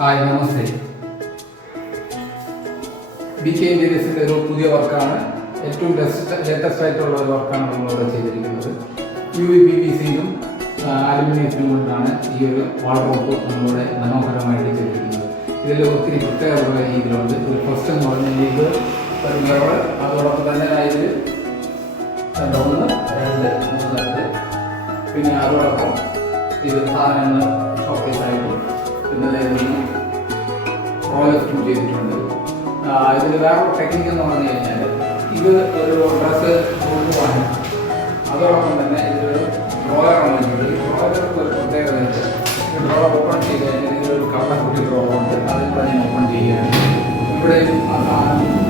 Hi നമസ്തേ. B K ഇന്റീരിയേഴ്സിൻ്റെ ഒരു പുതിയ വർക്കാണ്. ഏറ്റവും ലേറ്റസ്റ്റ് ആയിട്ടുള്ള ഒരു വർക്കാണ് നമ്മളിവിടെ ചെയ്തിരിക്കുന്നത്. PVC-യും അലുമിനിയത്തിലും കൊണ്ടാണ് ഈ ഒരു വാൾഡ്രോബ് നമ്മളിവിടെ മനോഹരമായിട്ട് ചെയ്തിരിക്കുന്നത്. ഇതിൽ ഒത്തിരി പ്രത്യേകതയുള്ള രീതിയിലുണ്ട്. ഒരു ഫസ്റ്റ് എന്ന് പറഞ്ഞാൽ ഇത് ഒരു മിറർ, അതോടൊപ്പം തന്നെ ഇതിൽ 1, 2, 3 പിന്നെ അതോടൊപ്പം ഇത് സാധനങ്ങൾ ഷോക്കേസായിട്ടും പിന്നെ റോയൽറ്റും ചെയ്തിട്ടുണ്ട്. ഇതിൽ വേറെ ടെക്നിക്ക് എന്ന് പറഞ്ഞു കഴിഞ്ഞാൽ ഇത് ഒരു ഡ്രസ്സ് കൊണ്ടുപോകാനും അതോടൊപ്പം തന്നെ ഇതൊരു ഡ്രോയർ വന്നിട്ടുണ്ട്. ഈ ഡ്രോയർക്ക് ഒരു പ്രത്യേകതയുണ്ട്. ഈ ഡ്രോയർ ഓപ്പൺ ചെയ്ത് കഴിഞ്ഞാൽ ഇതിലൊരു കള്ളക്കുട്ടി ഡ്രോവർ ഉണ്ട്. അതിലൂടെ ഞാൻ ഓപ്പൺ ചെയ്യുകയാണ്. ഇവിടെ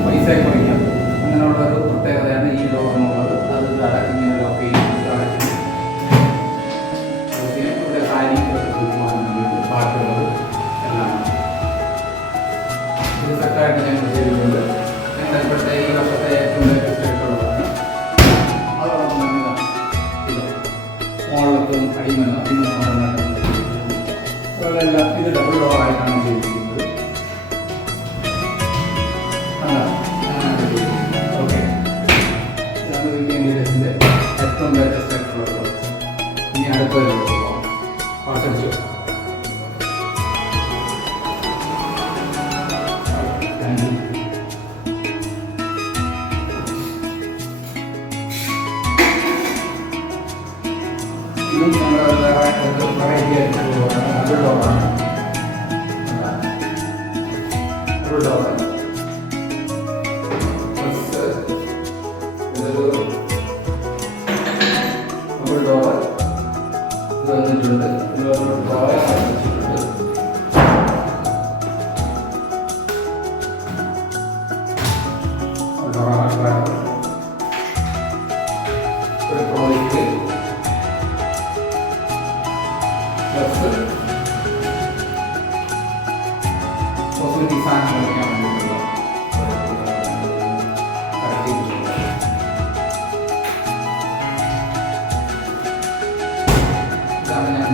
പൈസ കുറയ്ക്കാം. അങ്ങനെയുള്ളൊരു പ്രത്യേകതയാണ് ഈ ഡ്രോവർ എന്നുള്ളത്. അത് ഇങ്ങനെ ലോക്ക് ചെയ്യും. ഇവിടെ സാരി തൂക്കുവാൻ വേണ്ടിയിട്ട് ബാക്കിയുള്ളത് എല്ലാം ഇത് സെറ്റായിട്ട് ഞങ്ങൾ ചെയ്തിട്ടുണ്ട്. ഞങ്ങളുടെ ഇപ്പോഴത്തെ ഈ വർഷത്തെ ഏറ്റവും ലേറ്റസ്റ്റ് ആയിട്ടുള്ളതാണ്. അതോടൊപ്പം തന്നെ ഇത് മോളിലത്തും അടിമല്ല അതെല്ലാം ഇത് ഡബിൾ ഡോറായിട്ടാണ് ചെയ്തിരിക്കുന്നത്. ഓക്കെ, ഇതാണ് വീക്കെൻഡിൻ്റെ ഏറ്റവും ലേറ്റസ്റ്റ് ആയിട്ടുള്ള പ്രോഡക്റ്റ്. ഇനി അടുത്തതിലോട്ട് പോകാം. പാസടിച്ചു ഇതും ഞങ്ങൾ വെറൈറ്റി ആയിട്ടുള്ളതാണ്. ഡബിൾ ഡോറാണ്. ഡബിൾ ഡോറ് ഇതൊരു ഡബിൾ ഡോറ് ഇത് വന്നിട്ടുണ്ട്. ഇതൊരു ഡ്രോയർ വെച്ചിട്ടുണ്ട്. ഒരു പ്രോജക്റ്റ് പ്ലസ് കോസ്മെറ്റിക് സാധനങ്ങളൊക്കെയാണ് വേണ്ടിയിട്ടുള്ള ഇതാണ് ഞാൻ